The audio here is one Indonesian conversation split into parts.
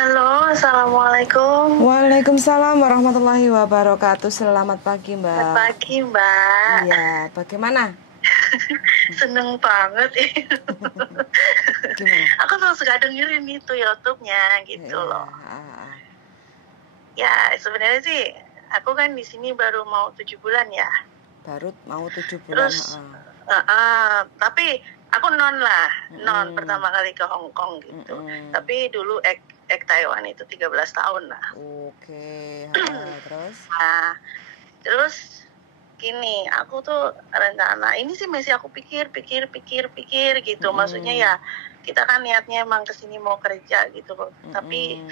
Halo, Assalamualaikum. Waalaikumsalam warahmatullahi wabarakatuh. Selamat pagi, Mbak. Selamat pagi, Mbak. Iya, bagaimana? Seneng banget. Gimana? Aku tuh suka dengerin itu YouTube-nya gitu Iya, loh. Ya, sebenarnya sih aku kan di sini baru mau 7 bulan ya. Baru mau 7 bulan. Terus, tapi aku non pertama kali ke Hong Kong gitu. Tapi dulu ek Taiwan itu 13 tahun lah. Oke, terus? Nah, terus gini, aku tuh rencana ini sih masih aku pikir gitu. Maksudnya ya kita kan niatnya emang kesini mau kerja gitu loh. Tapi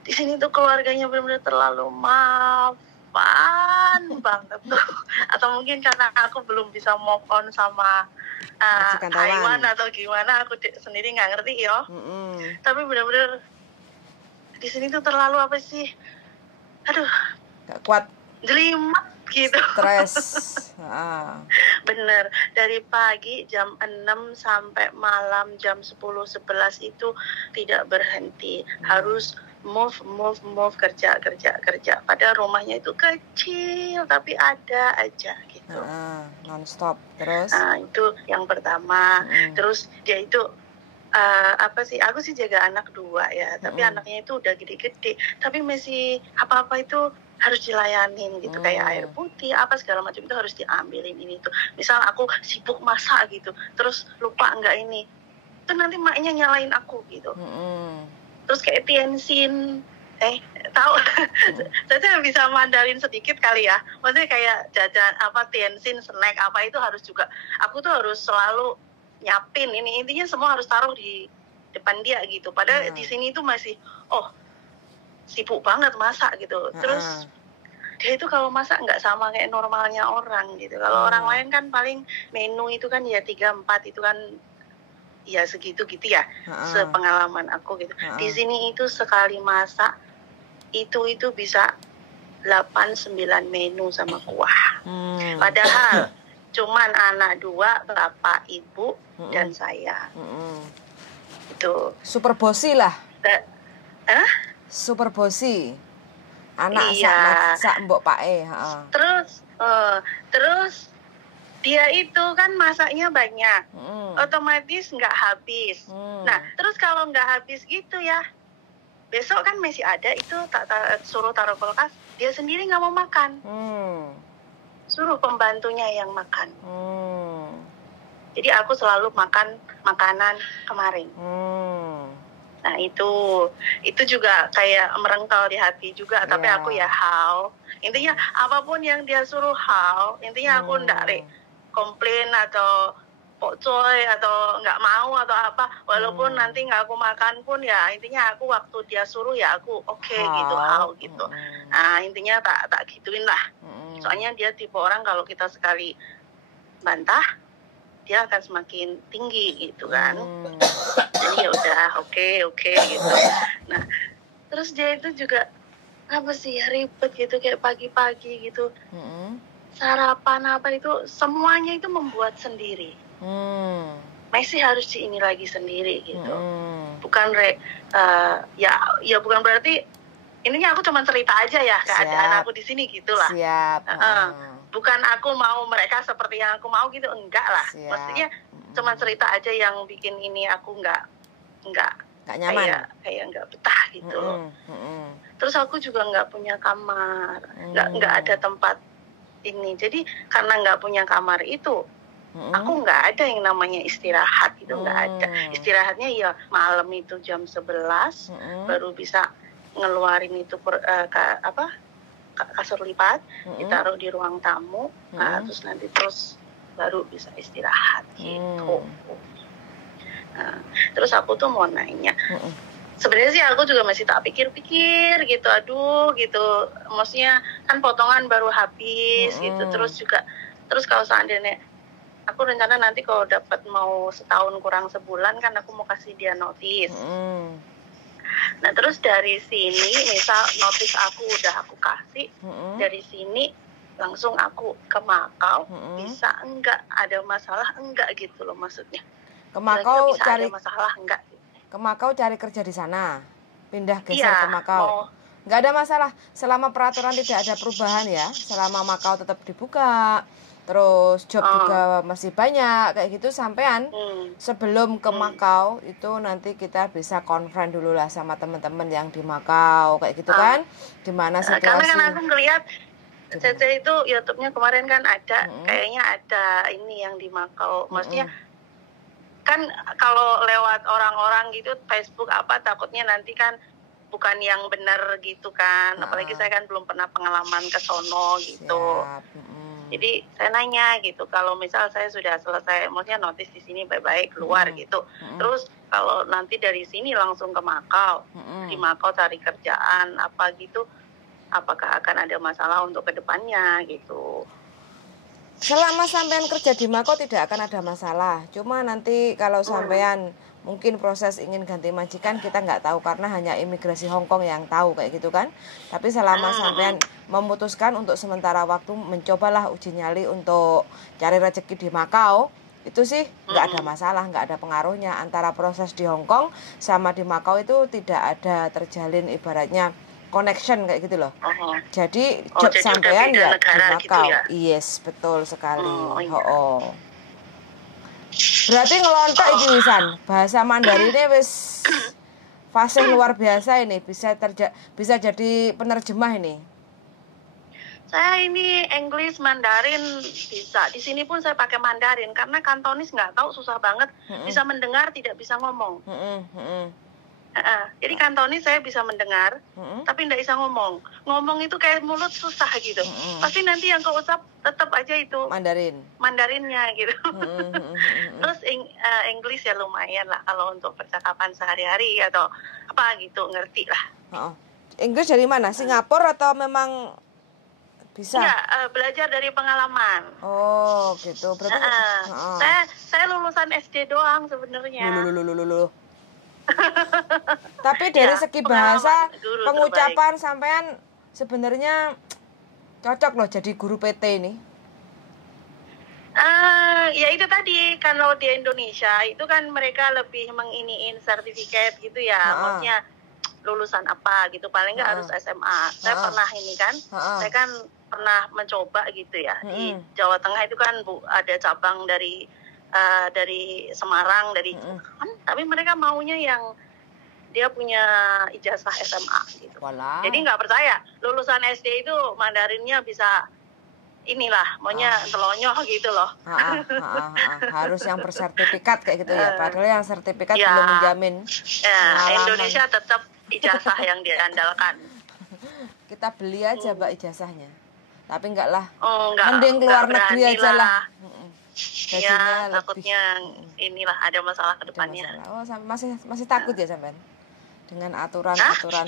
di sini tuh keluarganya benar-benar terlalu maafan banget tuh. Atau mungkin karena aku belum bisa move on sama Taiwan atau gimana, aku sendiri nggak ngerti ya. Tapi benar-benar di sini tuh terlalu apa sih? Aduh, gak kuat. Jelimet gitu. Stres. Bener, dari pagi jam 6 sampai malam jam 10-11 itu tidak berhenti. Harus move, kerja. Padahal rumahnya itu kecil, tapi ada aja gitu. Non-stop, terus? Itu yang pertama. Terus dia itu, aku sih jaga anak 2 ya, tapi anaknya itu udah gede-gede. Tapi masih apa-apa itu harus dilayanin gitu, kayak air putih, apa segala macam itu harus diambilin ini tuh. Misal aku sibuk masak gitu, terus lupa enggak ini, itu nanti maknya nyalain aku gitu. Terus kayak Tianxin, tahu? Saya bisa Mandarin sedikit kali ya. Maksudnya kayak jajan apa Tianxin, snack apa itu harus juga, aku tuh harus selalu nyiapin ini, intinya semua harus taruh di depan dia gitu. Padahal di sini tuh masih sibuk banget masak gitu. Terus dia itu kalau masak nggak sama kayak normalnya orang gitu. Kalau orang lain kan paling menu itu kan ya 3-4 itu kan ya segitu gitu ya. Sepengalaman aku gitu. Di sini itu sekali masak itu bisa 8-9 menu sama kuah. Padahal cuman anak 2, bapak, ibu, dan saya. Itu Super bosi lah. Super bosi. Anak sak mbok pae. Terus dia itu kan masaknya banyak. Otomatis nggak habis. Nah, terus kalau nggak habis gitu ya, besok kan masih ada, itu tak suruh taruh kulkas, dia sendiri nggak mau makan. Suruh pembantunya yang makan. Jadi aku selalu makan makanan kemarin. Nah itu juga kayak merengkel di hati juga. Tapi aku ya intinya apapun yang dia suruh intinya aku ndak komplain atau pokcoy atau nggak mau atau apa. Walaupun nanti nggak aku makan pun ya intinya aku waktu dia suruh ya aku oke, gitu gitu. Nah intinya tak gituin lah. Soalnya dia tipe orang kalau kita sekali bantah dia akan semakin tinggi gitu kan. Jadi ya udah oke gitu. Nah terus dia itu juga apa sih ya, ribet gitu kayak pagi-pagi gitu. Sarapan apa itu semuanya itu membuat sendiri. Masih harus ini lagi sendiri gitu. Bukan ya bukan berarti ininya aku cuma cerita aja ya keadaan aku di sini gitulah. Siap. Bukan aku mau mereka seperti yang aku mau gitu, enggak lah. Maksudnya cuma cerita aja yang bikin ini aku enggak nyaman, kayak enggak betah gitu loh. Terus aku juga enggak punya kamar, enggak ada tempat ini. Jadi karena enggak punya kamar itu, aku enggak ada yang namanya istirahat gitu, enggak ada. Istirahatnya ya malam itu jam 11 baru bisa ngeluarin itu kasur lipat, ditaruh di ruang tamu, terus nanti baru bisa istirahat gitu. Terus aku tuh mau nanya, sebenarnya sih aku juga masih tak pikir-pikir gitu, aduh gitu, maksudnya kan potongan baru habis gitu, terus kalau seandainya aku rencana nanti kalau dapat mau setahun kurang sebulan kan aku mau kasih dia notis. Nah terus dari sini misal notis aku udah aku kasih, dari sini langsung aku ke Makau, bisa enggak ada masalah enggak gitu loh maksudnya. Ke Makau bisa ada masalah enggak? Ke Makau cari kerja di sana. pindah geser ke Makau. Nggak ada masalah selama peraturan tidak ada perubahan ya, selama Makau tetap dibuka, terus job juga masih banyak kayak gitu. Sampean sebelum ke Makau itu nanti kita bisa conference dulu lah sama teman-teman yang di Makau kayak gitu kan, gimana situasi. Karena kan aku ngeliat Cece itu YouTube-nya kemarin kan ada, kayaknya ada ini yang di Makau, maksudnya kan kalau lewat orang-orang gitu Facebook apa takutnya nanti kan bukan yang benar gitu kan, apalagi saya kan belum pernah pengalaman ke sono gitu. Jadi saya nanya gitu, kalau misal saya sudah selesai, maksudnya notis di sini baik-baik keluar gitu, terus kalau nanti dari sini langsung ke Makau, di Makau cari kerjaan apa gitu, apakah akan ada masalah untuk kedepannya gitu? Selama sampean kerja di Makau tidak akan ada masalah. Cuma nanti kalau sampean mungkin proses ingin ganti majikan kita nggak tahu karena hanya imigrasi Hong Kong yang tahu kayak gitu kan. Tapi selama sampean memutuskan untuk sementara waktu mencobalah uji nyali untuk cari rezeki di Makau, itu sih nggak ada masalah, nggak ada pengaruhnya. Antara proses di Hong Kong sama di Makau itu tidak ada terjalin ibaratnya connection kayak gitu loh. Jadi job sampean ya di Makau. Gitu ya? Yes, betul sekali. Berarti ngelontak iki wisan. Bahasa Mandarinnya wis fasih luar biasa ini, bisa jadi penerjemah ini. Saya ini English Mandarin bisa. Di sini pun saya pakai Mandarin karena Kantonis nggak tahu, susah banget. Bisa mendengar, tidak bisa ngomong. Jadi Kantonis saya bisa mendengar, tapi nggak bisa ngomong. Ngomong itu kayak mulut susah gitu. Pasti nanti yang keucap tetap aja itu Mandarinnya gitu. Terus English ya lumayan lah kalau untuk percakapan sehari-hari atau apa gitu, ngerti lah. Inggris dari mana? Singapura atau memang bisa? Ya, belajar dari pengalaman. Oh gitu. Berarti saya lulusan SD doang sebenarnya. Tapi dari segi bahasa, pengucapan sampean sebenarnya cocok loh jadi guru PT ini. Ya itu tadi, kalau di Indonesia itu kan mereka lebih menginiin sertifikat gitu ya, maksudnya lulusan apa gitu, paling nggak harus SMA. Saya pernah ini kan, saya kan pernah mencoba gitu ya di Jawa Tengah itu kan ada cabang dari Semarang, dari tapi mereka maunya yang dia punya ijazah SMA gitu. Jadi nggak percaya lulusan SD itu Mandarinnya bisa inilah, maunya telonyoh gitu loh. Harus yang bersertifikat kayak gitu ya, padahal yang sertifikat belum menjamin. Indonesia tetap ijazah yang diandalkan. Kita beli aja Mbak ijazahnya, tapi enggak lah, mending keluar negeri aja lah. Iya, takutnya inilah ada masalah ke depannya. Oh, masih takut ya sampean dengan aturan-aturan?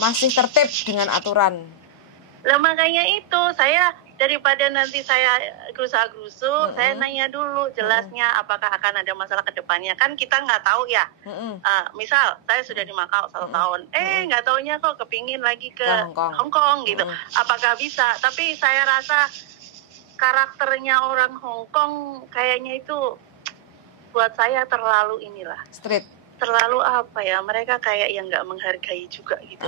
Masih tertib dengan aturan? Lah makanya itu saya daripada nanti saya gerusa-gerusu, saya nanya dulu jelasnya apakah akan ada masalah ke depannya. Kan kita nggak tahu ya. Misal saya sudah di Makau 1 tahun, nggak taunya kok kepingin lagi ke Hong Kong gitu. Apakah bisa? Tapi saya rasa karakternya orang Hong Kong kayaknya itu buat saya terlalu inilah. Street. Terlalu apa ya? Mereka kayak yang nggak menghargai juga gitu.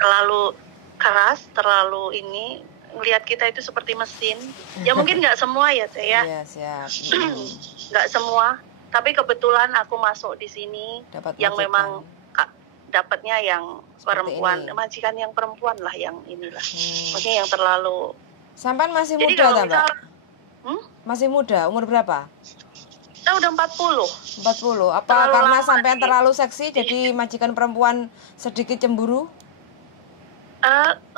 Terlalu keras, terlalu ini, ngelihat kita itu seperti mesin. Ya mungkin nggak semua ya saya. Iya, siap. Nggak semua. Tapi kebetulan aku masuk di sini yang memang dapatnya yang perempuan, majikan yang perempuan lah yang inilah. Maksudnya yang terlalu. Sampai masih muda kan, Mbak? Masih muda, umur berapa? Saya udah 40. 40. Apa terlalu karena sampean terlalu seksi jadi majikan perempuan sedikit cemburu?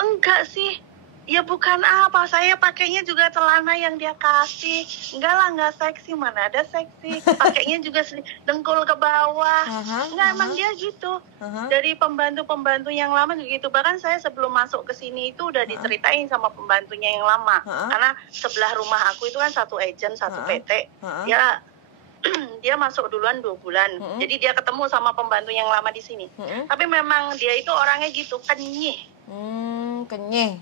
Enggak sih. Ya bukan apa, saya pakainya juga celana yang dia kasih. Enggak lah, enggak seksi, mana ada seksi. Pakainya juga dengkul ke bawah. Enggak, emang dia gitu. Dari pembantu-pembantu yang lama juga gitu. Bahkan saya sebelum masuk ke sini itu udah diceritain sama pembantunya yang lama. Karena sebelah rumah aku itu kan satu agent, satu PT. Ya dia masuk duluan 2 bulan. Jadi dia ketemu sama pembantu yang lama di sini. Tapi memang dia itu orangnya gitu, kenyih. Kenyih.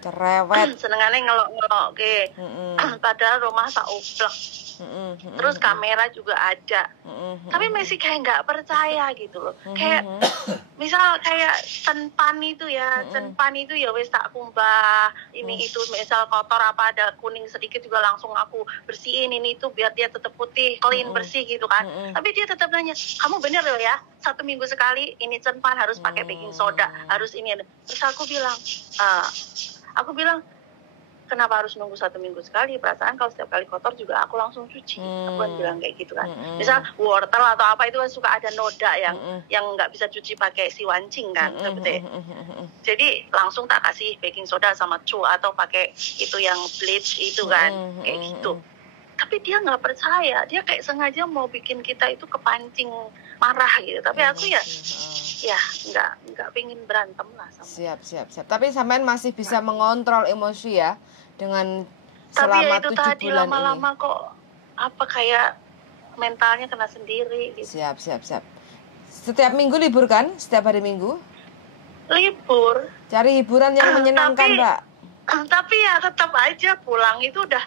Cerewet. Senengannya ngelok-ngelok ke. Padahal rumah tak uplek. terus kamera juga ada. Tapi masih kayak nggak percaya gitu loh. Kayak misal kayak cenpan itu ya wes tak kumbah ini itu, misal kotor apa ada kuning sedikit juga langsung aku bersihin ini itu biar dia tetap putih, clean, bersih gitu kan. Tapi dia tetap nanya, kamu bener loh ya 1 minggu sekali ini cenpan harus pakai baking soda, harus ini. Terus aku bilang kenapa harus nunggu 1 minggu sekali? Perasaan kalau setiap kali kotor juga aku langsung cuci. Aku kan bilang kayak gitu kan. Misal wortel atau apa itu kan suka ada noda yang nggak bisa cuci pakai si wancing kan, betul. Jadi langsung tak kasih baking soda sama cu atau pakai itu yang bleach itu kan, kayak gitu. Tapi dia nggak percaya, dia kayak sengaja mau bikin kita itu kepancing marah gitu. Tapi aku ya nggak pingin berantem lah sama. Siap. Tapi sampean masih bisa mengontrol emosi ya dengan selama 7 bulan ini. Tapi ya itu tadi lama-lama kok apa kayak mentalnya kena sendiri gitu. Siap. Setiap minggu libur kan? Setiap hari Minggu? Libur. Cari hiburan yang menyenangkan, Mbak. Tapi ya tetap aja pulang itu udah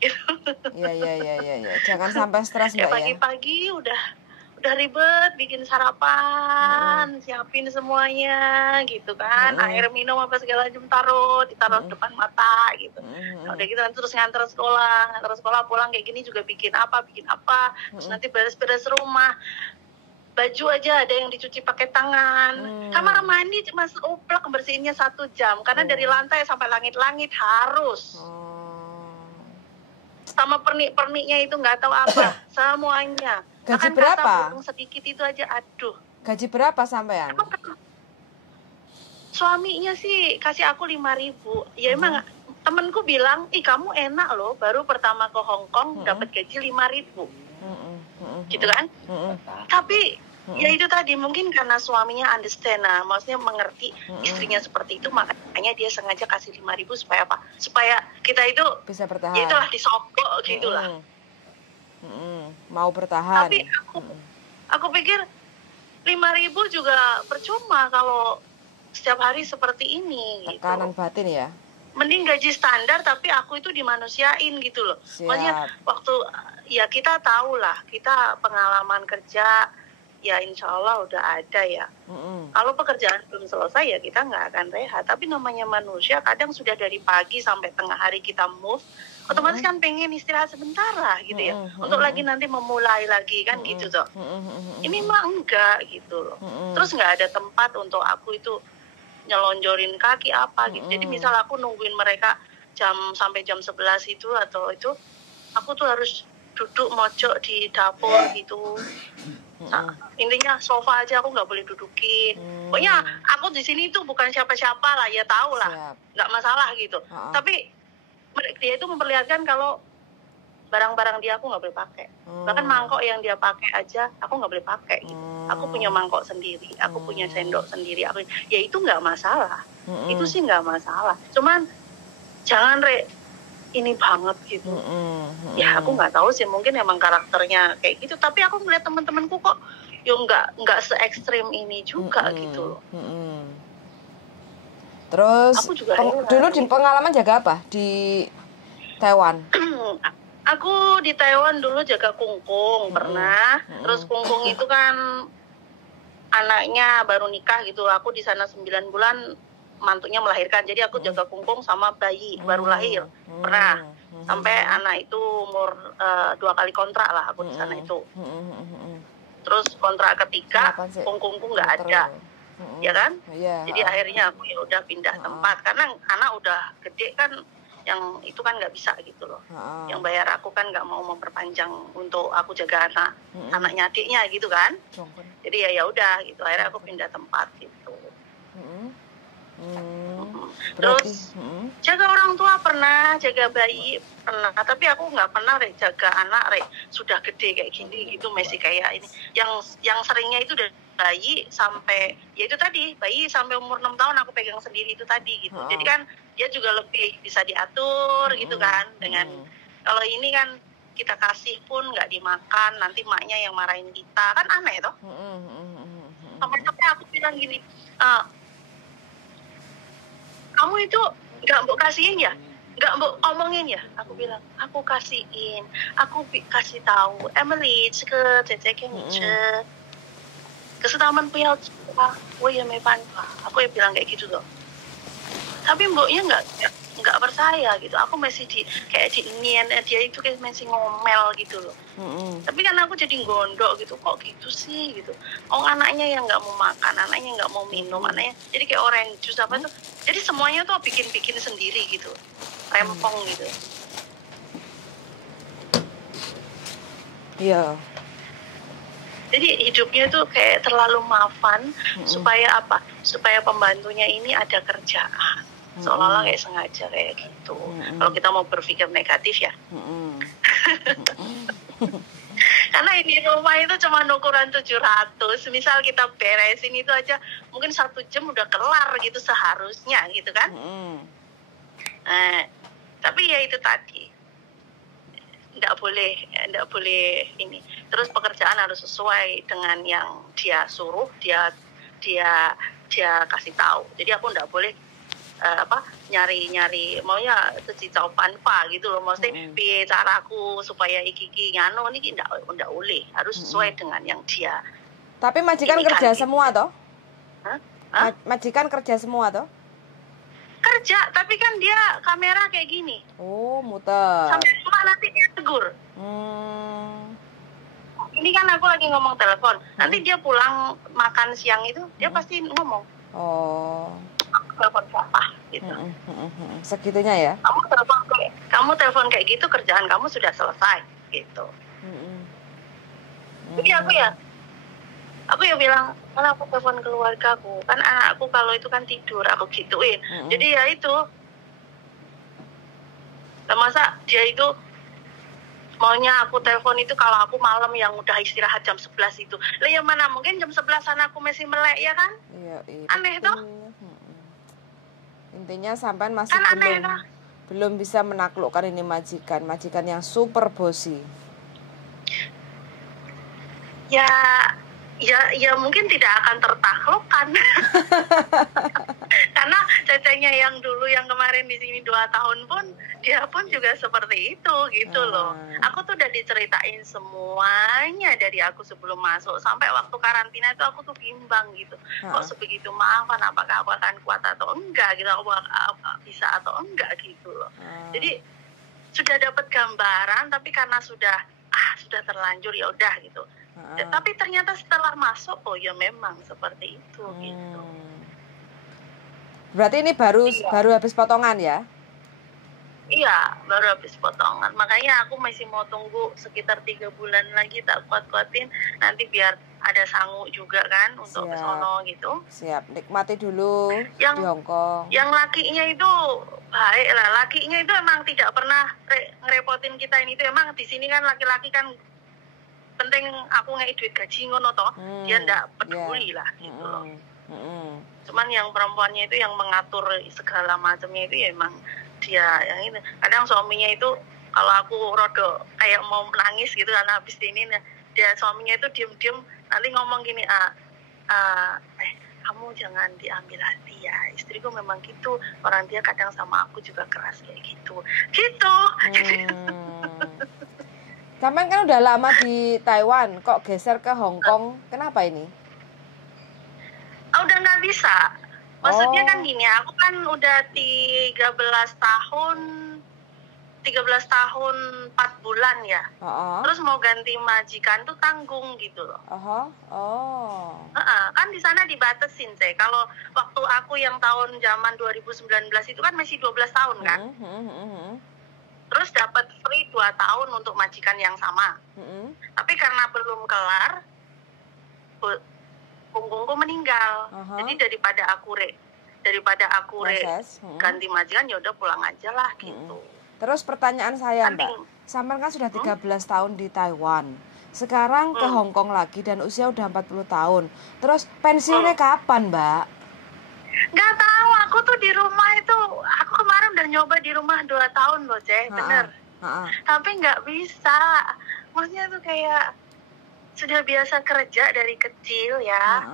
gitu. Iya. Jangan sampai stres, Mbak, ya. Pagi-pagi udah ribet bikin sarapan, siapin semuanya gitu kan, air minum apa segala macam ditaruh depan mata gitu. Udah gitu terus nganter sekolah pulang kayak gini juga bikin apa, terus nanti beres-beres rumah. Baju aja ada yang dicuci pakai tangan. Kamar mandi cuma uplek bersihinnya 1 jam karena dari lantai sampai langit-langit harus. Sama pernik-perniknya itu nggak tahu apa, semuanya. Gaji berapa? Sedikit itu aja, aduh. Gaji berapa sampean? Suaminya sih kasih aku 5.000. Ya emang temenku bilang, kamu enak loh, baru pertama ke Hong Kong dapat gaji 5.000. Gitu kan? Tapi ya itu tadi mungkin karena suaminya understand, maksudnya mengerti istrinya seperti itu, makanya dia sengaja kasih 5.000 supaya apa? Supaya kita itu bisa bertahan. Ya itulah disogok gitulah. Mau bertahan. Tapi aku pikir 5.000 juga percuma kalau setiap hari seperti ini. Tekanan batin ya. Mending gaji standar tapi aku itu dimanusiain gitu loh. Maksudnya waktu ya kita tahu lah, kita pengalaman kerja ya insya Allah udah ada ya. Kalau pekerjaan belum selesai ya kita nggak akan rehat. Tapi namanya manusia kadang sudah dari pagi sampai tengah hari kita move, otomatis kan pengen istirahat sebentar lah gitu ya. Untuk lagi nanti memulai lagi kan gitu tuh. Ini mah enggak gitu loh. Terus nggak ada tempat untuk aku itu nyelonjorin kaki apa gitu. Jadi misal aku nungguin mereka sampai jam 11 itu atau itu, aku tuh harus duduk mojok di dapur gitu. Nah, intinya sofa aja aku nggak boleh dudukin. Pokoknya aku di sini tuh bukan siapa-siapa lah, ya tahu lah, nggak masalah gitu. Tapi dia itu memperlihatkan kalau barang-barang dia aku nggak boleh pakai. Bahkan mangkok yang dia pakai aja aku nggak boleh pakai. Gitu. Aku punya mangkok sendiri, aku punya sendok sendiri. Ya itu nggak masalah. Itu sih nggak masalah. Cuman jangan ini banget gitu. Ya aku nggak tahu sih, mungkin emang karakternya kayak gitu. Tapi aku melihat teman-temanku kok ya nggak se-ekstrim ini juga gitu loh. Terus dulu di pengalaman jaga apa di Taiwan? Aku di Taiwan dulu jaga kungkung pernah. Terus kungkung itu kan anaknya baru nikah gitu. Aku di sana 9 bulan mantunya melahirkan, jadi aku jaga kungkung sama bayi baru lahir pernah sampai anak itu umur 2 kali kontrak lah aku di sana itu. Terus kontrak ketiga kungkungku nggak ada, ya kan? Jadi akhirnya aku ya udah pindah tempat karena anak udah gede kan, yang itu kan nggak bisa gitu loh. Yang bayar aku kan nggak mau memperpanjang untuk aku jaga anaknya adiknya gitu kan. Jadi ya udah gitu, akhirnya aku pindah tempat gitu. Terus jaga orang tua pernah, jaga bayi pernah, tapi aku nggak pernah jaga anak sudah gede kayak gini gitu, masih kayak ini. Yang seringnya itu dari bayi sampai ya itu tadi, bayi sampai umur 6 tahun aku pegang sendiri itu tadi gitu. Jadi kan dia juga lebih bisa diatur gitu kan, dengan kalau ini kan kita kasih pun nggak dimakan, nanti maknya yang marahin kita kan aneh toh. Sampai aku bilang gini, kamu itu nggak mau kasihin ya, nggak mau omongin ya, aku bilang aku kasihin, aku kasih tahu Emily 这个姐姐给你吃，可是他们不要吃啊，我也没办法，aku ya bilang kayak gitu loh. Tapi mboknya nggak percaya gitu, aku masih kayak diingin dia itu kayak masih ngomel gitu loh. Tapi kan aku jadi gondok gitu, kok gitu sih gitu. Oh anaknya yang nggak mau makan, anaknya nggak mau minum, anaknya jadi kayak orange juice apa tuh. Jadi semuanya tuh bikin sendiri gitu, rempong gitu. Iya. Jadi hidupnya tuh kayak terlalu maafan supaya apa? Supaya pembantunya ini ada kerjaan. Seolah-olah kayak sengaja kayak gitu. Kalau kita mau berpikir negatif ya. Karena ini rumah itu cuma ukuran 700. Misal kita beresin itu aja mungkin 1 jam udah kelar gitu seharusnya gitu kan. Nah, tapi ya itu tadi. Nggak boleh ini. Terus pekerjaan harus sesuai dengan yang dia suruh, dia kasih tahu. Jadi aku nggak boleh nyari maunya cicau panpa gitu loh, maksudnya piye caraku supaya iki ngano niki ndak boleh, harus sesuai dengan yang dia. Tapi majikan kerja gitu. Semua toh? Hah? Majikan kerja semua toh? Kerja, tapi kan dia kamera kayak gini. Oh, muter. Sampai rumah nanti dia tegur. Ini kan aku lagi ngomong telepon. Nanti dia pulang makan siang itu, dia pasti ngomong. Oh. Telepon siapa gitu. Segitunya ya? Kamu telepon kayak gitu, kerjaan kamu sudah selesai gitu. Jadi aku ya bilang, kalau aku telepon keluargaku, kan anakku kalau itu kan tidur, aku gituin. Jadi ya itu, masa dia itu maunya aku telepon itu kalau aku malam yang udah istirahat jam 11 itu. Lah ya mana mungkin jam 11 anakku masih melek ya kan? Iya. Aneh tuh. Intinya sampean masih kan belum bisa menaklukkan ini majikan yang super bosi. Ya mungkin tidak akan tertaklukkan. Karena cecenya yang dulu yang kemarin di sini 2 tahun pun dia pun juga seperti itu gitu loh. Aku tuh udah diceritain semuanya dari aku sebelum masuk sampai waktu karantina itu aku tuh bimbang gitu. Kok sebegitu maafan, apakah aku akan kuat atau enggak gitu, aku bisa atau enggak gitu loh. Jadi sudah dapat gambaran, tapi karena sudah terlanjur ya udah gitu. Tapi ternyata setelah masuk, oh ya memang seperti itu gitu. Berarti ini baru habis potongan ya? Iya, baru habis potongan. Makanya aku masih mau tunggu sekitar 3 bulan lagi, tak kuat-kuatin. Nanti biar ada sangu juga kan untuk ke sono gitu. Siap, nikmati dulu di Hongkong. Yang lakinya itu baik lah. Lakinya itu emang tidak pernah ngerepotin kita ini. Itu emang di sini kan laki-laki kan penting aku ngei duit gaji ngono toh. Dia ndak peduli lah gitu loh. Cuman yang perempuannya itu yang mengatur segala macamnya itu ya emang dia yang itu. Kadang suaminya itu kalau aku rodo kayak mau nangis gitu karena habis ini dia suaminya itu diem-diem nanti ngomong gini, kamu jangan diambil hati ya, istriku memang gitu, orang dia kadang sama aku juga keras kayak gitu. Sampean kan udah lama di Taiwan, kok geser ke Hong Kong? Kenapa ini? Udah nggak bisa. Maksudnya kan gini, aku kan udah 13 tahun 4 bulan ya. Terus mau ganti majikan tuh tanggung gitu loh. Kan di sana dibatasin sih. Kalau waktu aku yang tahun zaman 2019 itu kan masih 12 tahun kan. Terus dapat free 2 tahun untuk majikan yang sama. Tapi karena belum kelar, punggungku meninggal. Jadi daripada aku ganti majikan ya udah pulang aja lah gitu. Terus pertanyaan saya, Mbak, sampean kan sudah 13 tahun di Taiwan. Sekarang ke Hong Kong lagi dan usia udah 40 tahun. Terus pensiunnya kapan, Mbak? Nggak tahu, aku tuh di rumah itu, aku kemarin udah nyoba di rumah 2 tahun loh, bener. Tapi nggak bisa. Maksudnya tuh kayak sudah biasa kerja dari kecil ya.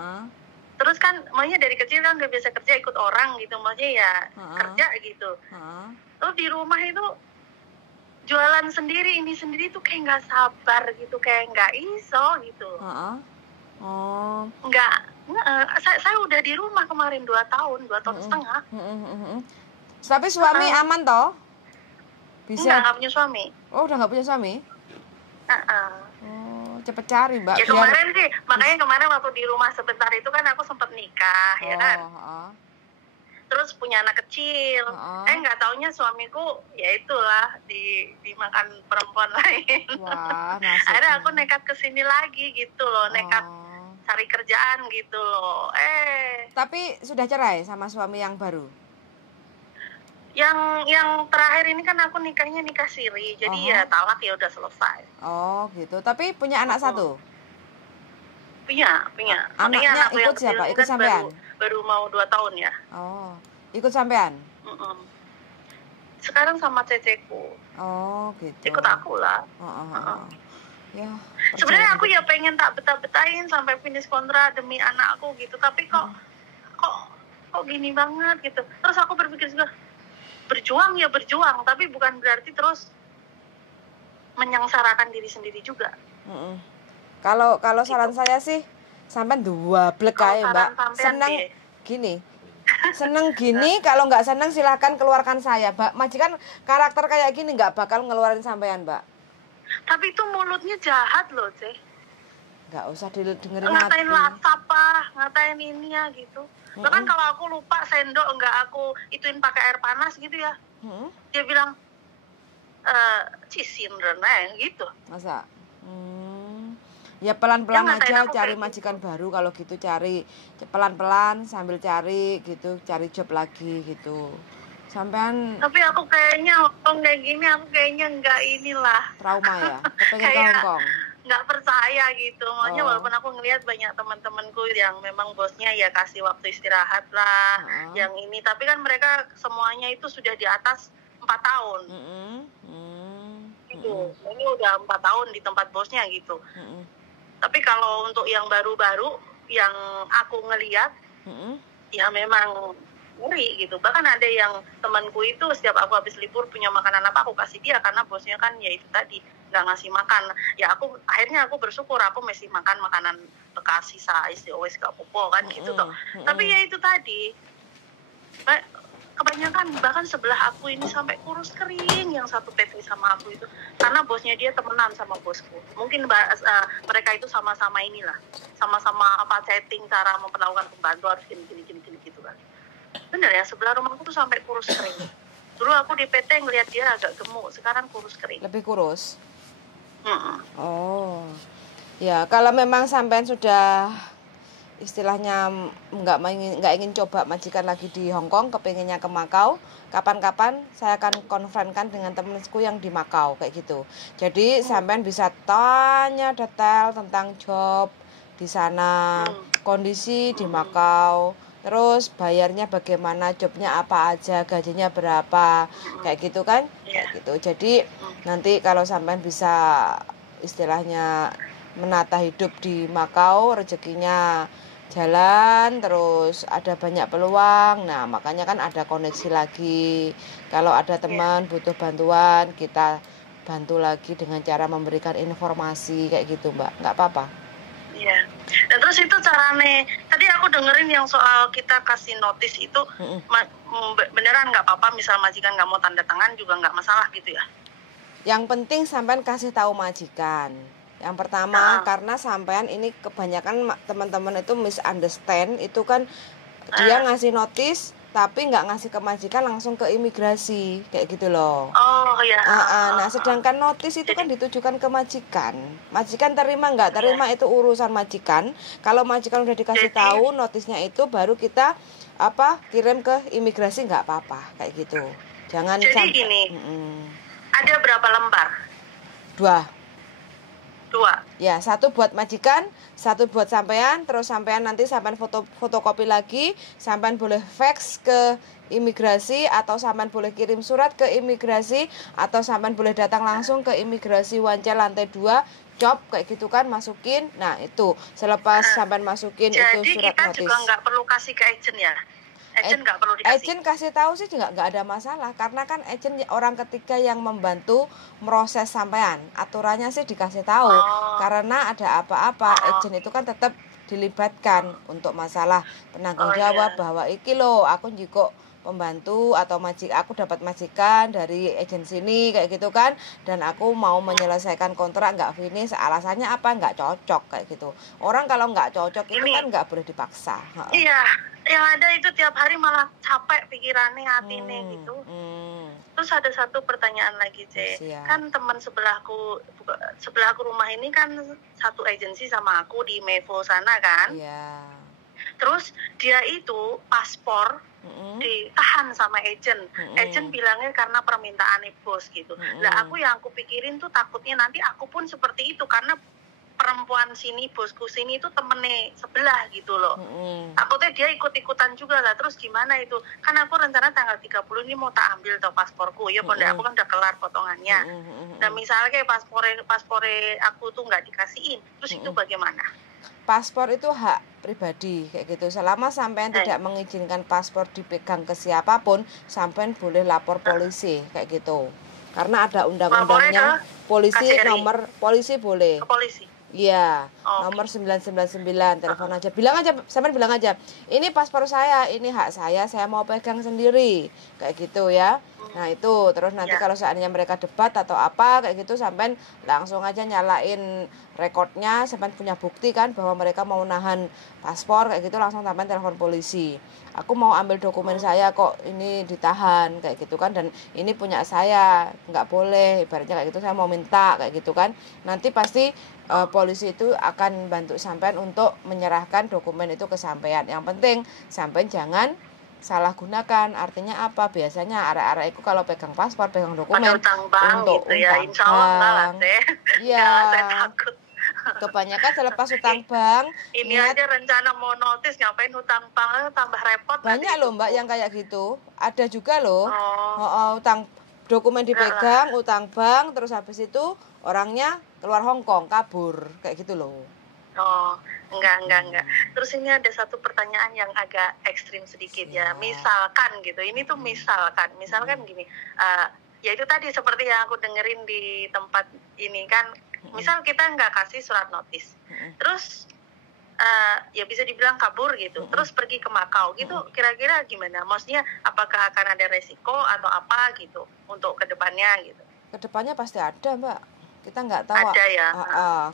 Terus kan makanya dari kecil kan gak biasa kerja, ikut orang gitu, maksudnya ya kerja gitu. Terus di rumah itu jualan sendiri, ini sendiri tuh kayak nggak sabar gitu, kayak nggak iso gitu. Nggak, saya udah di rumah kemarin 2 tahun setengah. Tapi suami aman toh? Bisa? Nggak punya suami. Oh, udah nggak punya suami? Oh, cepet cari, Mbak. Ya kemarin sih, makanya kemarin waktu di rumah sebentar itu kan aku sempat nikah, ya kan. Terus punya anak kecil. Nggak taunya suamiku ya itulah dimakan perempuan lain. Wah, akhirnya aku nekat kesini lagi gitu loh, nekat cari kerjaan gitu loh. Tapi sudah cerai sama suami yang baru? Yang terakhir ini kan aku nikahnya nikah siri, jadi ya talak, ya udah selesai. Oh gitu. Tapi punya anak satu? Punya. Anaknya ikut siapa? Ikut sampean? Baru mau 2 tahun ya. Oh, ikut sampean? Sekarang sama ceceku. Oh gitu. Ikut aku lah. Ya. Sebenarnya aku ya pengen tak betah-betahin sampai finish kontrak demi anak aku gitu, tapi kok gini banget gitu. Terus aku berpikir juga, berjuang, tapi bukan berarti terus menyengsarakan diri sendiri juga. Kalau saran saya sih, sampai 2 blek aja, Mbak. Seneng gini, kalau nggak seneng silahkan keluarkan saya, Mbak. Majikan karakter kayak gini nggak bakal ngeluarin sampean, Mbak. Tapi itu mulutnya jahat loh, Ceh. Nggak usah dengerin ngatain apa, ngatain ini ya gitu. Bahkan kalau aku lupa sendok nggak aku ituin pakai air panas gitu ya, dia bilang cisin renang gitu. Masa? Ya pelan-pelan aja cari majikan baru. Kalau gitu cari pelan-pelan sambil cari gitu, cari job lagi gitu. Sampean. Tapi aku kayaknya Hongkong kayak gini, aku kayaknya nggak inilah. Trauma ya, kepengen ke Hongkong. Nggak percaya gitu, makanya walaupun aku ngelihat banyak teman-temanku yang memang bosnya ya kasih waktu istirahat lah, yang ini, tapi kan mereka semuanya itu sudah di atas 4 tahun. Gitu. Ini udah 4 tahun di tempat bosnya gitu. Tapi kalau untuk yang baru-baru yang aku ngelihat, ya memang ngeri gitu. Bahkan ada yang temanku itu setiap aku habis libur punya makanan apa aku kasih dia, karena bosnya kan ya itu tadi nggak ngasih makan. Ya akhirnya aku bersyukur aku masih makan makanan bekas sisa always gak popo kan gitu toh. Tapi ya itu tadi kebanyakan, bahkan sebelah aku ini sampai kurus kering yang satu PT sama aku itu, karena bosnya dia temenan sama bosku. Mungkin mereka itu sama-sama inilah, sama-sama chatting cara memperlakukan pembantu harus gini gitu kan. Bener ya, sebelah rumahku tuh sampai kurus kering. Dulu aku di PT ngeliat dia agak gemuk, sekarang kurus kering. Lebih kurus? Oh, ya kalau memang sampean sudah istilahnya nggak ingin coba majikan lagi di Hongkong, kepengennya ke Makau, kapan-kapan saya akan konfronkan dengan temanku yang di Makau kayak gitu. Jadi sampean bisa tanya detail tentang job di sana, kondisi di Makau, terus bayarnya bagaimana, jobnya apa aja, gajinya berapa, kayak gitu kan, kayak gitu. Jadi nanti kalau sampean bisa istilahnya menata hidup di Makau, rezekinya jalan, terus ada banyak peluang. Nah makanya kan ada koneksi lagi. Kalau ada teman butuh bantuan, kita bantu lagi dengan cara memberikan informasi kayak gitu, Mbak. Nggak apa-apa. Iya. Dan terus itu caranya, tadi aku dengerin yang soal kita kasih notis itu, beneran nggak apa-apa misal majikan nggak mau tanda tangan juga nggak masalah gitu ya? Yang penting sampean kasih tahu majikan. Yang pertama, karena sampean ini kebanyakan teman-teman itu misunderstand, itu kan dia ngasih notis tapi nggak ngasih ke majikan, langsung ke imigrasi kayak gitu loh. Oh ya. Nah sedangkan notis itu kan ditujukan ke majikan. Majikan terima nggak terima itu urusan majikan. Kalau majikan udah dikasih tahu notisnya itu, baru kita kirim ke imigrasi, nggak apa-apa kayak gitu. Jangan jadi gini, ada berapa lembar? 2. 2. Ya, 1 buat majikan, 1 buat sampean, terus sampean nanti sampean fotokopi lagi, sampean boleh fax ke imigrasi atau sampean boleh kirim surat ke imigrasi atau sampean boleh datang langsung ke imigrasi Wancel lantai 2 COP kayak gitu kan, masukin. Nah, itu selepas sampean masukin jadi itu surat kita notis. Juga nggak perlu kasih ke agent ya? Agent nggak perlu dikasih? Agent kasih tahu sih juga nggak ada masalah, karena kan agent orang ketiga yang membantu proses sampean. Aturannya sih dikasih tahu, karena ada apa-apa agent itu kan tetap dilibatkan untuk masalah penanggung jawab, bahwa iki lo aku juga pembantu atau aku dapat majikan dari agensi ini kayak gitu kan, dan aku mau menyelesaikan kontrak nggak finish, alasannya apa, nggak cocok kayak gitu. Orang kalau nggak cocok itu kan nggak boleh dipaksa. Iya, yang ada itu tiap hari malah capek pikirannya, hatinya gitu. Terus ada satu pertanyaan lagi, kan teman sebelahku rumah ini kan satu agensi sama aku di Mevo sana kan. Iya. Terus dia itu paspor ditahan sama agent. Agent bilangnya karena permintaan bos gitu. Lah aku pikirin tuh takutnya nanti aku pun seperti itu, karena perempuan sini, bosku sini itu temennya sebelah gitu loh. Takutnya dia ikut-ikutan juga lah. Terus gimana itu? Kan aku rencana tanggal 30 ini mau tak ambil tuh pasporku. Ya aku kan udah kelar potongannya. Dan misalnya kayak paspore aku tuh nggak dikasihin. Terus itu bagaimana? Paspor itu hak pribadi kayak gitu. Selama sampean tidak mengizinkan paspor dipegang ke siapapun, sampean boleh lapor polisi kayak gitu. Karena ada undang-undangnya, polisi boleh. Ke polisi. Iya, nomor 999, telepon aja. Sampean bilang aja, ini paspor saya, ini hak saya mau pegang sendiri. Kayak gitu ya. Nah itu, terus nanti kalau seandainya mereka debat atau apa kayak gitu, sampean langsung aja nyalain rekodnya, sampean punya bukti kan bahwa mereka mau nahan paspor kayak gitu, langsung sampean telepon polisi. Aku mau ambil dokumen saya kok ini ditahan kayak gitu kan, dan ini punya saya, nggak boleh, ibaratnya kayak gitu, saya mau minta kayak gitu kan. Nanti pasti polisi itu akan bantu sampean untuk menyerahkan dokumen itu ke sampean. Yang penting sampean jangan salah gunakan. Artinya apa? Biasanya arek-arek itu kalau pegang paspor, pegang dokumen untuk gitu ya. Insya Allah enggak lah, iya, saya takut. Kebanyakan selepas utang bank ini aja rencana mau notis, ngapain hutang bank, tambah repot. Banyak loh Mbak yang kayak gitu. Ada juga loh utang dokumen dipegang, utang bank, terus habis itu orangnya keluar Hongkong, kabur kayak gitu loh. Enggak. Terus ini ada satu pertanyaan yang agak ekstrim sedikit ya. Misalkan gitu, ini tuh misalkan gini, ya itu tadi seperti yang aku dengerin di tempat ini kan, misal kita nggak kasih surat notis, terus ya bisa dibilang kabur gitu, terus pergi ke Makau gitu, kira-kira gimana? Maksudnya apakah akan ada resiko atau apa gitu untuk kedepannya gitu? Kedepannya pasti ada Mbak. Kita nggak tahu. Ada ya.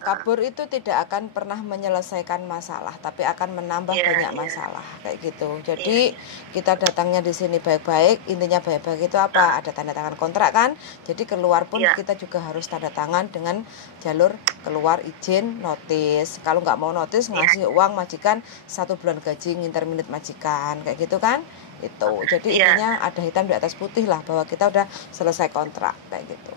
Kabur itu tidak akan pernah menyelesaikan masalah, tapi akan menambah banyak masalah kayak gitu. Jadi kita datangnya di sini baik-baik. Intinya baik-baik itu apa? Ada tanda tangan kontrak kan. Jadi keluar pun kita juga harus tanda tangan dengan jalur keluar izin notis. Kalau nggak mau notis, ngasih uang majikan 1 bulan gaji nginterminate majikan kayak gitu kan. Itu. Jadi intinya ada hitam di atas putih lah bahwa kita udah selesai kontrak kayak gitu.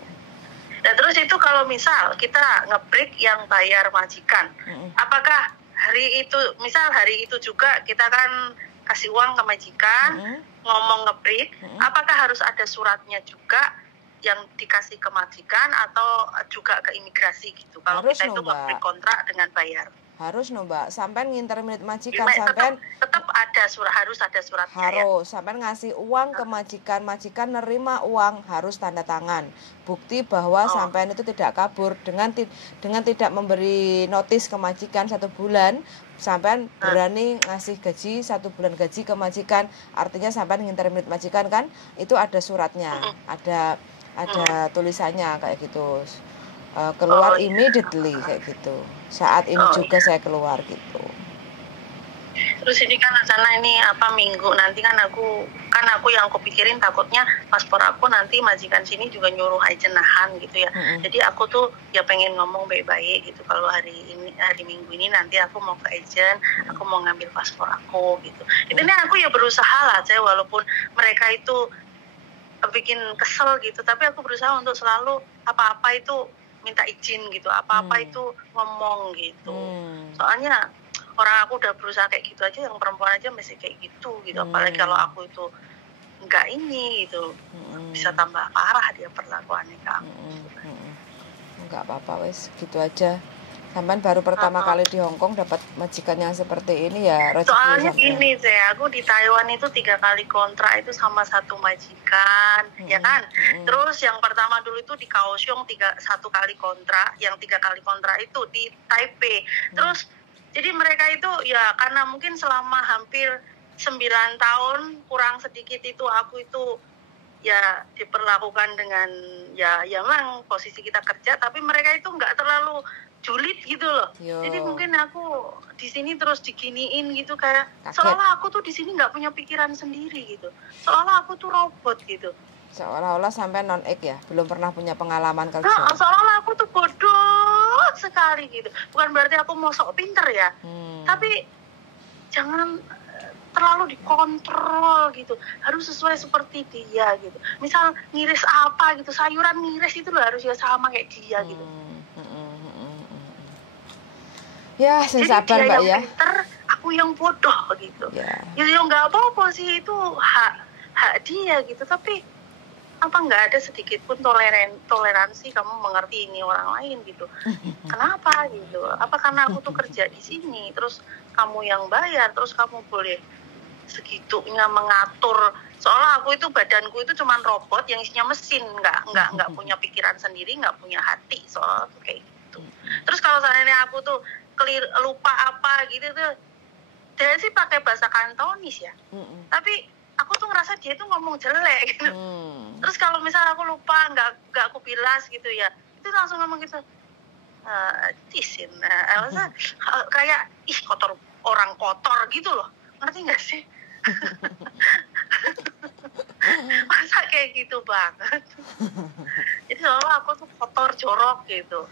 Nah terus itu kalau misal kita nge-break yang bayar majikan, apakah hari itu juga kita kan kasih uang ke majikan, ngomong nge-break, apakah harus ada suratnya juga yang dikasih ke majikan atau juga ke imigrasi gitu? Kalau kita itu nge-break kontrak dengan bayar. Harus Mbak, sampai nginterminate majikan, sampai tetap ada harus ada suratnya. Harus, sampai ngasih uang ke majikan nerima uang, harus tanda tangan. Bukti bahwa sampean itu tidak kabur dengan tidak memberi notis ke majikan 1 bulan, sampean berani ngasih gaji 1 bulan gaji ke majikan, artinya sampean nginterminate majikan kan, itu ada suratnya, ada tulisannya kayak gitu. Keluar immediately kayak gitu. Saat ini juga saya keluar gitu. Terus ini kan rencana ini minggu nanti kan aku yang aku pikirin takutnya paspor aku nanti majikan sini juga nyuruh agent nahan gitu ya. Jadi aku tuh ya pengen ngomong baik-baik gitu, kalau hari Minggu ini nanti aku mau ke agent, aku mau ngambil paspor aku gitu. Intinya aku ya berusaha lah walaupun mereka itu bikin kesel gitu, tapi aku berusaha untuk selalu apa-apa itu minta izin gitu, apa-apa itu ngomong gitu. Soalnya orang aku udah berusaha kayak gitu aja, yang perempuan aja masih kayak gitu. Apalagi kalau aku itu enggak ini gitu, bisa tambah parah dia perlakuannya ke aku. Enggak apa-apa wes, gitu aja. Sampai baru pertama kali di Hong Kong dapat majikan yang seperti ini ya. Soalnya gini saya, aku di Taiwan itu 3 kali kontrak itu sama satu majikan, ya kan. Terus yang pertama dulu itu di Kaohsiung 1 kali kontrak, yang 3 kali kontrak itu di Taipei. Terus jadi mereka itu ya karena mungkin selama hampir 9 tahun kurang sedikit itu aku itu ya diperlakukan dengan ya memang posisi kita kerja, tapi mereka itu nggak terlalu julid gitu loh. Jadi mungkin aku di sini terus diginiin gitu, kayak seolah aku tuh di sini nggak punya pikiran sendiri gitu, seolah aku tuh robot gitu, seolah-olah sampai non-ek ya, belum pernah punya pengalaman kerja. Seolah-olah aku tuh bodoh sekali gitu. Bukan berarti aku mau sok pinter ya, tapi jangan terlalu dikontrol gitu, harus sesuai seperti dia gitu. Misal ngiris apa gitu, sayuran ngiris itu loh harus ya sama kayak dia gitu. Ya, sabar Mbak ya. Pinter, aku yang bodoh gitu. Ya nggak apa-apa sih, itu hak dia gitu. Tapi apa nggak ada sedikit pun toleransi kamu mengerti ini orang lain gitu? Kenapa gitu? Apa karena aku tuh kerja di sini, terus kamu yang bayar, terus kamu boleh segitunya mengatur? Soalnya aku itu badanku itu cuman robot yang isinya mesin, nggak punya pikiran sendiri, nggak punya hati, soalnya tuh kayak gitu. Terus kalau seandainya aku tuh lupa apa gitu tuh, dia sih pakai bahasa Kantonis ya, tapi aku tuh ngerasa dia tuh ngomong jelek gitu. Terus kalau misalnya aku lupa, nggak aku bilas gitu ya, itu langsung ngomong gitu, tisin, kayak kotor, orang kotor gitu loh, ngerti nggak sih? Masa kayak gitu banget. Jadi soalnya aku tuh kotor, jorok gitu.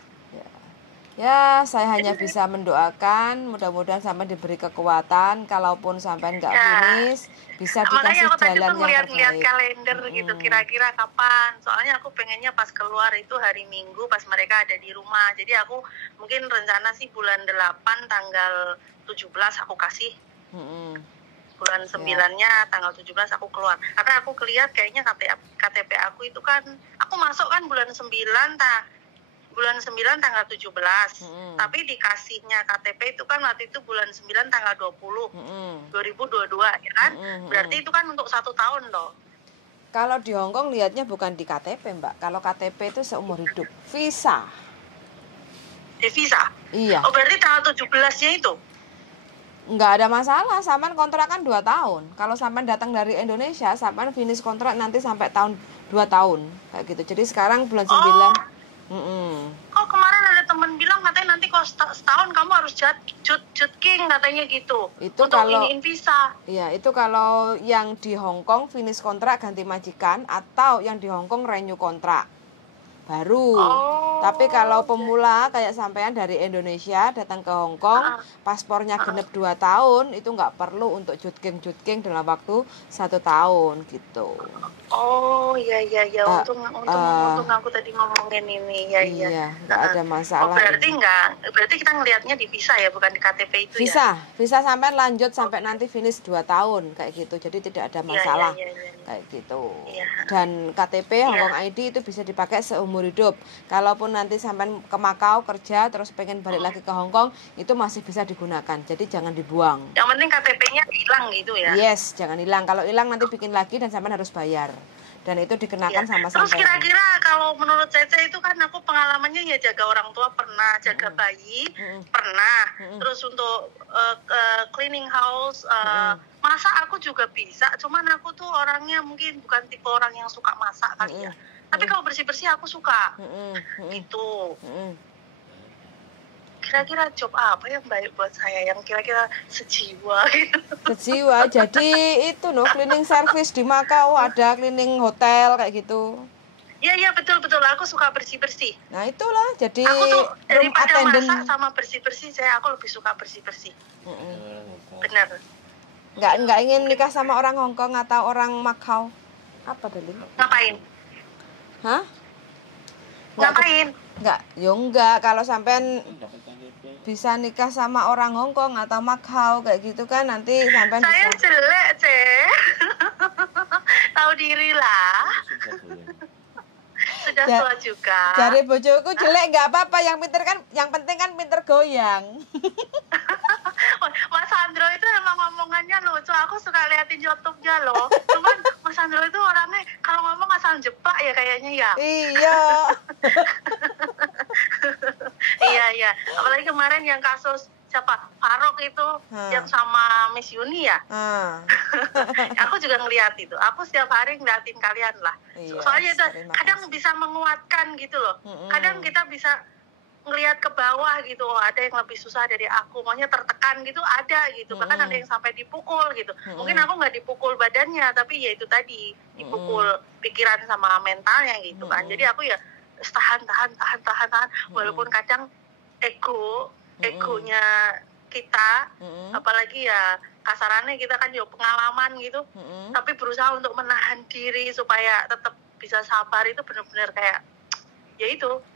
Ya, saya hanya bisa mendoakan mudah-mudahan sampai diberi kekuatan, kalaupun sampai nggak finish bisa dikasih jalan yang terbaik. Lihat kalender gitu, kira-kira kapan. Soalnya aku pengennya pas keluar itu hari Minggu pas mereka ada di rumah. Jadi aku mungkin rencana sih bulan 8 tanggal 17 aku kasih. Bulan 9-nya tanggal 17 aku keluar. Karena aku kelihat kayaknya KTP aku itu kan, aku masuk kan bulan 9 tanggal 17. Tapi dikasihnya KTP itu kan waktu itu bulan 9 tanggal 20. 2022 ya kan? Berarti itu kan untuk 1 tahun loh. Kalau di Hong Kong lihatnya bukan di KTP, Mbak. Kalau KTP itu seumur hidup. Visa. Visa? Iya. Oh, berarti tanggal 17-nya itu? Nggak ada masalah, sampean kontrak kan 2 tahun. Kalau sampean datang dari Indonesia, sampean finish kontrak nanti sampai 2 tahun kayak gitu. Jadi sekarang bulan 9. Oh, kemarin ada temen bilang katanya nanti kalau setahun kamu harus King katanya gitu. Itu untuk kalau iniin visa. Iya, itu kalau yang di Hong Kong finish kontrak ganti majikan, atau yang di Hong Kong renew kontrak baru. Tapi kalau pemula kayak sampean dari Indonesia datang ke Hong Kong, paspornya genep 2 tahun, itu nggak perlu untuk jutking dalam waktu 1 tahun gitu. Oh iya, untung aku tadi ngomongin ini. Iya, nggak ada masalah. Berarti kita ngelihatnya di visa ya, bukan di KTP itu visa, ya? Visa sampai lanjut sampai nanti finish 2 tahun kayak gitu. Jadi tidak ada masalah kayak gitu. Dan KTP Hong Kong ID itu bisa dipakai seumur hidup. Kalaupun nanti sampai ke Makau kerja terus pengen balik lagi ke Hong Kong, itu masih bisa digunakan. Jadi jangan dibuang. Yang penting KTP-nya hilang gitu ya. Yes, jangan hilang. Kalau hilang nanti bikin lagi dan sampai harus bayar. Dan itu dikenakan sama sampean. Terus kira-kira kalau menurut Cece itu kan aku pengalamannya ya jaga orang tua pernah, jaga bayi pernah. Terus untuk cleaning house, masak aku juga bisa. Cuman aku tuh orangnya mungkin bukan tipe orang yang suka masak kali ya. Tapi kalau bersih-bersih aku suka. Gitu. Kira-kira job apa yang baik buat saya, yang kira-kira sejiwa gitu? Sejiwa, jadi itu cleaning service di Makau, ada cleaning hotel kayak gitu. Iya betul, aku suka bersih-bersih. Nah itulah, jadi aku tuh daripada masak sama bersih-bersih, aku lebih suka bersih-bersih. Benar. Nggak ingin nikah sama orang Hong Kong atau orang Makau? Apa tadi? Ngapain? Hah? Ngapain? Enggak kalau sampean bisa nikah sama orang Hong Kong atau Macau kayak gitu kan nanti sampean saya bisa. jelek, Ceh. Tahu diri lah. Sudah tua juga. Dari bojoku jelek nggak apa-apa, yang penting kan pinter goyang. Mas Sandro itu emang ngomongannya lucu. Aku suka liatin YouTube-nya loh. Cuman Mas Sandro itu orangnya kalau ngomong asal jeplak ya kayaknya ya. Iya. Iya. Apalagi kemarin yang kasus siapa? Farok itu yang sama Miss Yuni ya. Aku juga ngeliat itu. Aku setiap hari ngeliatin kalian lah. Iya, soalnya itu kadang bisa menguatkan gitu loh. Kadang kita bisa ngelihat ke bawah gitu, ada yang lebih susah dari aku, maunya tertekan gitu ada gitu, bahkan ada yang sampai dipukul gitu. Mungkin aku nggak dipukul badannya, tapi ya itu tadi dipukul pikiran sama mentalnya gitu kan. Jadi aku ya tahan, walaupun kadang egonya kita, apalagi ya kasarannya kita kan juga pengalaman gitu, tapi berusaha untuk menahan diri supaya tetap bisa sabar. Itu benar-benar kayak ya itu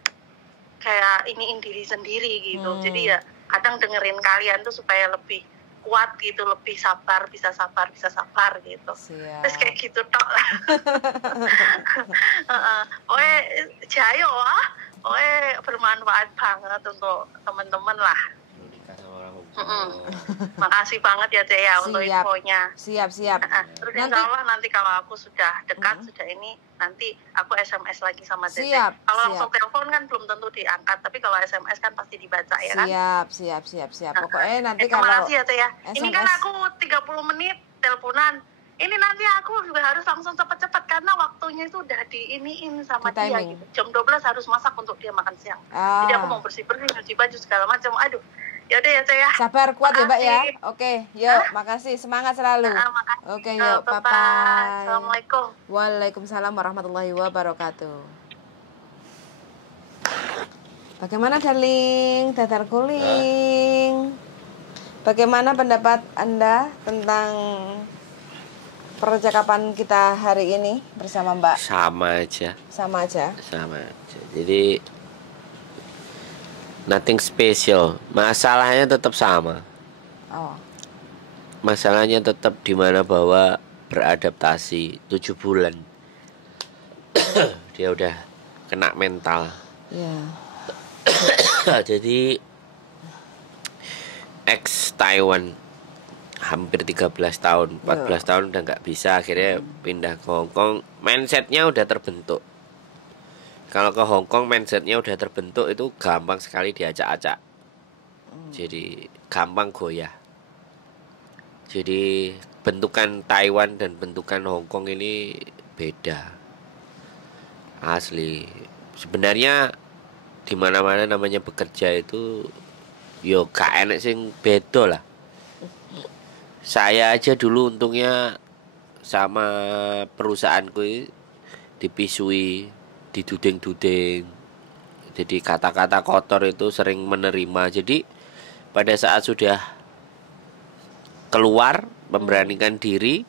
kayak iniin diri sendiri gitu. Jadi ya kadang dengerin kalian tuh supaya lebih kuat gitu, lebih sabar, bisa sabar gitu. Siap. Terus kayak gitu tok lah. Oke, jayo bermanfaat banget untuk teman-teman lah. Makasih banget ya Cea untuk infonya. Siap. Terus insya Allah nanti kalau aku sudah dekat, sudah ini, nanti aku SMS lagi sama Cece. Kalau langsung telepon kan belum tentu diangkat, tapi kalau SMS kan pasti dibaca ya kan? Siap. Pokoknya nanti kalau makasih ya Cea. Ini kan aku 30 menit teleponan. Ini nanti aku juga harus langsung cepet-cepet karena waktunya itu udah diiniin sama dia gitu. Jam 12 harus masak untuk dia makan siang. Jadi aku mau bersih-bersih, nyuci baju segala macam. Aduh. Ya udah ya Ceh ya. Sabar, kuat ya Mbak ya. Oke, yuk, makasih, semangat selalu. Oke, yuk, bye-bye. Assalamualaikum. Waalaikumsalam warahmatullahi wabarakatuh. Bagaimana darling, datar guling? Bagaimana pendapat Anda tentang percakapan kita hari ini bersama Mbak? Sama aja. Jadi nothing special. Masalahnya tetap sama. Masalahnya tetap di mana bahwa beradaptasi 7 bulan. Dia udah kena mental. Jadi ex Taiwan hampir 13 tahun, 14 tahun udah nggak bisa, akhirnya pindah ke Hong Kong. Mindsetnya udah terbentuk. Kalau ke Hong Kong mindsetnya udah terbentuk, itu gampang sekali diacak-acak. Jadi gampang goyah. Jadi bentukan Taiwan dan bentukan Hong Kong ini beda. Asli. Sebenarnya di mana-mana namanya bekerja itu yo gak enak sing beda lah. Saya aja dulu untungnya sama perusahaanku dipisui, diduding-duding. Jadi kata-kata kotor itu sering menerima. Jadi pada saat sudah keluar, memberanikan diri,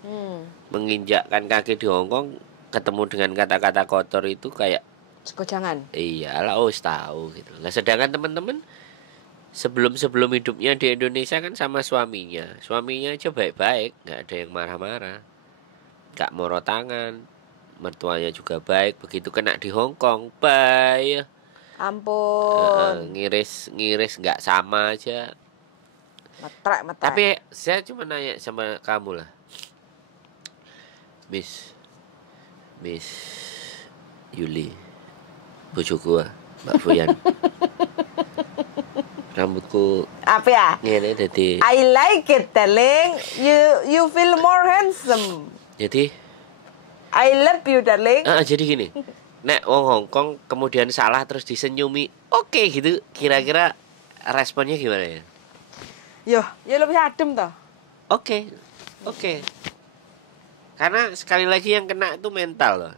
menginjakkan kaki di Hong Kong, ketemu dengan kata-kata kotor itu kayak sekojangan. Iyalah, tahu gitu. Nah, sedangkan teman-teman sebelum hidupnya di Indonesia kan sama suaminya aja baik-baik, nggak ada yang marah-marah, nggak moro tangan, mertuanya juga baik. Begitu kena di Hong Kong, bay, ampun, ngiris nggak sama aja, metrek. Tapi saya cuma nanya sama kamu lah, Miss Yuli, bojoku Mbak Fuyan. Rambutku apa ya? Ngene dadi. I like it, darling. You feel more handsome. Jadi I love you, darling. Jadi gini. Nek wong Hong Kong kemudian salah terus disenyumi, oke gitu. Kira-kira responnya gimana ya? Ya lebih adem toh. Oke. Karena sekali lagi yang kena itu mental loh.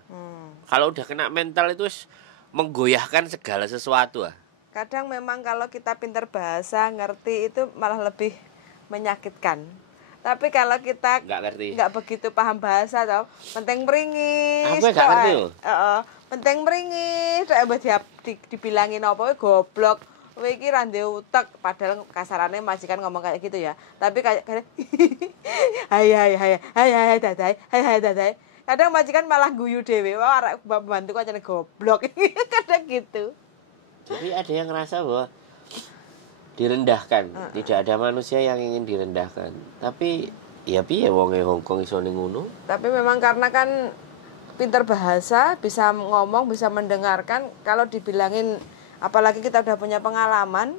Kalau udah kena mental itu menggoyahkan segala sesuatu ah. Kadang memang kalau kita pintar bahasa, ngerti itu malah lebih menyakitkan. Tapi kalau kita nggak ngerti, nggak begitu paham bahasa, tau, penting meringis. Aku nggak ngerti loh. Penting mringi, nek mbah dibilangin apa goblok. Kowe iki ra ndek utek, padahal kasarane majikan ngomong kayak gitu ya. Tapi kayak hai dadai. Kadang majikan malah guyu dhewe. Wah, arek pembantu kok jane goblok. Kadang gitu. Jadi ada yang ngerasa bahwa direndahkan. Tidak ada manusia yang ingin direndahkan. Tapi ya piye wonge Hongkong iso ning ngono? Tapi memang karena kan pinter bahasa, bisa ngomong, bisa mendengarkan. Kalau dibilangin, apalagi kita udah punya pengalaman,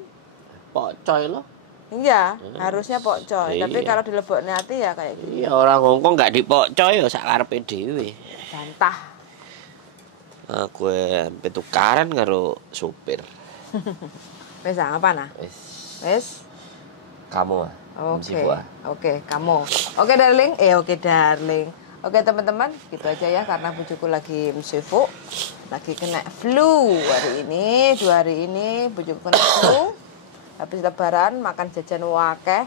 pokcoy loh. Iya, harusnya pokcoy. Iya. Tapi kalau dilebokne hati ya kayak gitu. Iya, orang Hongkong gak dipokcoy ya sak karepe dhewe. Bantah. Aku sampe tukaran karo supir. Wes apa nah? Wes. Kamu. Oke, kamu. Oke, darling. Oke, darling. Oke teman-teman, gitu aja ya karena bujuku lagi sibuk, lagi kena flu hari ini, 2 hari ini bujuku kena flu. Habis lebaran makan jajan wakeh,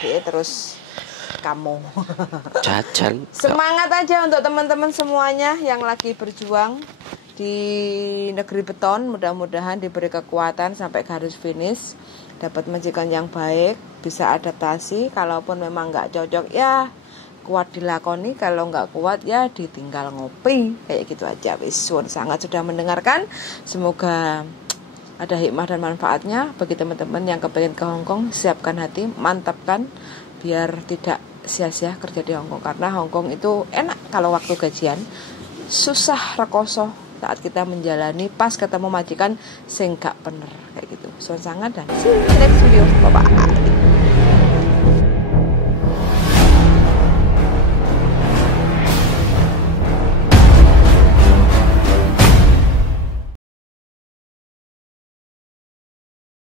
jadi terus kamu. Jajan. Semangat aja untuk teman-teman semuanya yang lagi berjuang di negeri beton, mudah-mudahan diberi kekuatan sampai garis finish, dapat majikan yang baik, bisa adaptasi, kalaupun memang nggak cocok ya kuat dilakoni, kalau nggak kuat ya ditinggal ngopi, kayak gitu aja. Wis sangat sudah mendengarkan, semoga ada hikmah dan manfaatnya bagi teman-teman yang kepengen ke Hongkong. Siapkan hati, mantapkan biar tidak sia-sia kerja di Hongkong, karena Hongkong itu enak kalau waktu gajian, susah rekoso saat kita menjalani pas ketemu majikan sing gak bener kayak gitu. Sangat dan see you next video, bye bye.